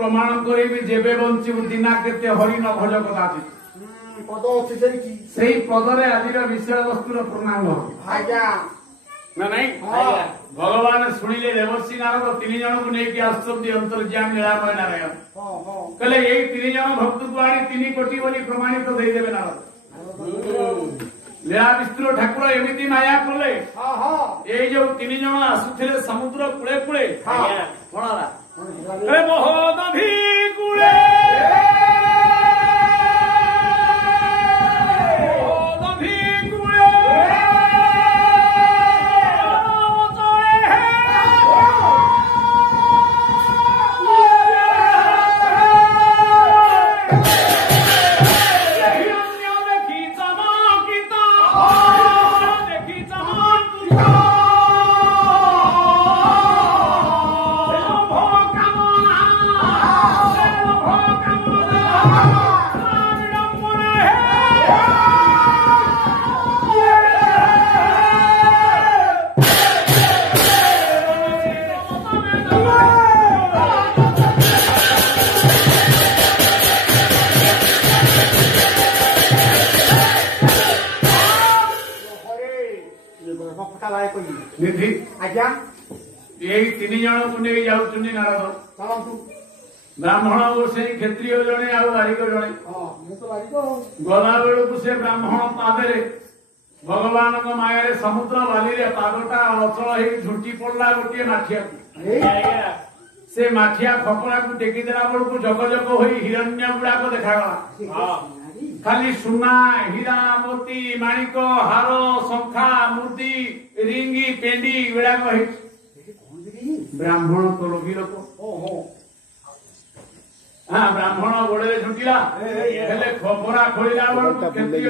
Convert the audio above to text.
प्रमाण करी जेबे बंची दिना केते हरिण भज कथा पद अच्छी से पदरे आज विषय वस्तुर प्रणाम आज्ञा ना नहीं भगवान शुणिले देवर्षि नारद तीन जन को लेकिन आसुच्च अंतर्ज्ञान लीलामय नारायण कहले यही तीन जन भक्त को आनी 3 कोटी बोली प्रमाणित तो देदेवे नारद लीला विस्तृत ठाकुर एमती माया कले ये जो 3 जन आसुथिले समुद्र कूले कूले अरे महोदधि कूले निधि आज्ञा यही 3 जन को नहीं जाऊँ नारद ब्राह्मण और से क्षत्रिय जड़े आ बारिक जड़े गला बेलू को से ब्राह्मण पादे भगवान माया समुद्र बाली पादटा अचल हो झुटी पड़ा गोटे माठिया से माठिया खपड़ा को टेकी देला बेलू जग जग हो हिरण्य गुड़ाक देखागला खाली सुना हीरा मोती माणिक हार शंखा मूर्ति रिंगी पेंडी गुड़ाक ब्राह्मण तो लोभी लोक हाँ ब्राह्मण गोड़े झुटिला खबरा खोला बेलू क्षत्रिय